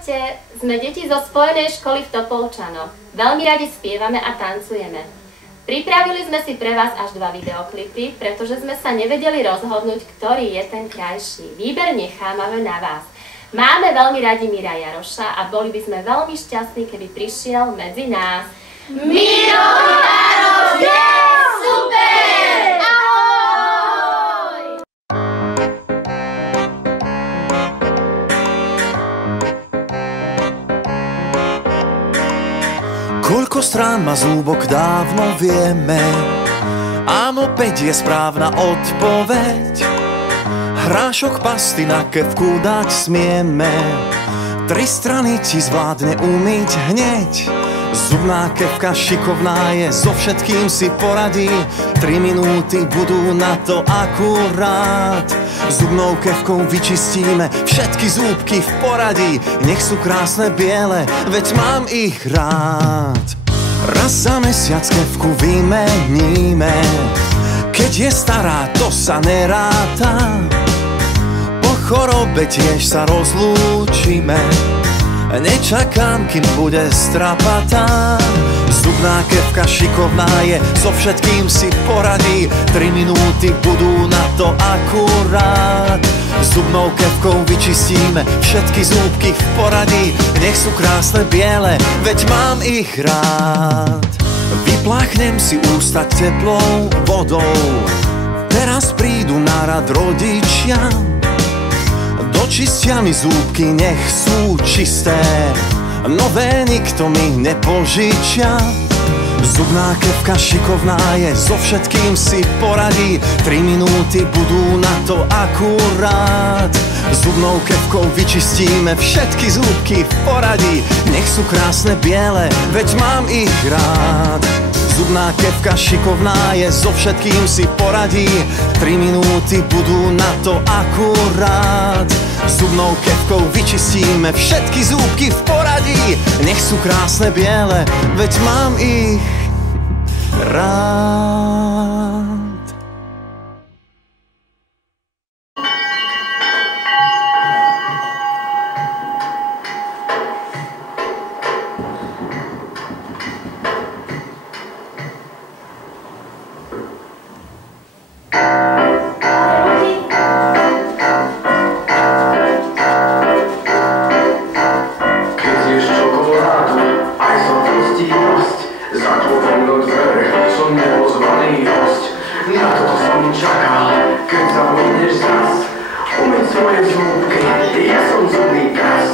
Ahojte, sme deti zo Spojenej školy v Topolčanoch. Veľmi radi spievame a tancujeme. Pripravili sme si pre vás až 2 videoklipy, pretože sme sa nevedeli rozhodnúť, ktorý je ten krajší. Výber nechávame na vás. Máme veľmi radi Mira Jaroša a boli by sme veľmi šťastní, keby prišiel medzi nás. Miro Jaroš je super! Ahoj! Koľko strán má zúbok, dávno vieme. Áno, 5 je správna odpoveď. Hrášok pasty na kefku dať smieme. 3 strany ti zvládne umyť hneď. Zubná kefka šikovná je, so všetkým si poradí. 3 minúty budú na to akurát. Zubnou kefkou vyčistíme všetky zúbky v poradí. Nech sú krásne biele, veď mám ich rád. Raz za mesiac kefku vymeníme. Keď je stará, to sa neráta. Po chorobe tiež sa rozlúčime. Nečakám, kým bude strapatá. Zubná kefka šikovná je, so všetkým si poradí. 3 minúty budú na to akurát. Zubnou kefkou vyčistíme všetky zúbky v poradí. Nech sú krásne biele, veď mám ich rád. Vypláchnem si ústa teplou vodou. Teraz prídu na rad rodičia. Dočistia mi zúbky, nech sú čisté. Nové nikto mi nepožičia. Zubná kefka šikovná je, so všetkým si poradí. 3 minúty budú na to akurát. Zubnou kefkou vyčistíme všetky zúbky v poradí. Nech sú krásne biele, veď mám ich rád. Zubná kefka šikovná je, so všetkým si poradí. 3 minúty budú na to akurát. Zubnou kefkou vyčistíme všetky zúbky v poradí. Nech sú krásne biele, veď mám ich rád. Keď zabudneš zas, umyť svoje zúbky, ja som zubný kras.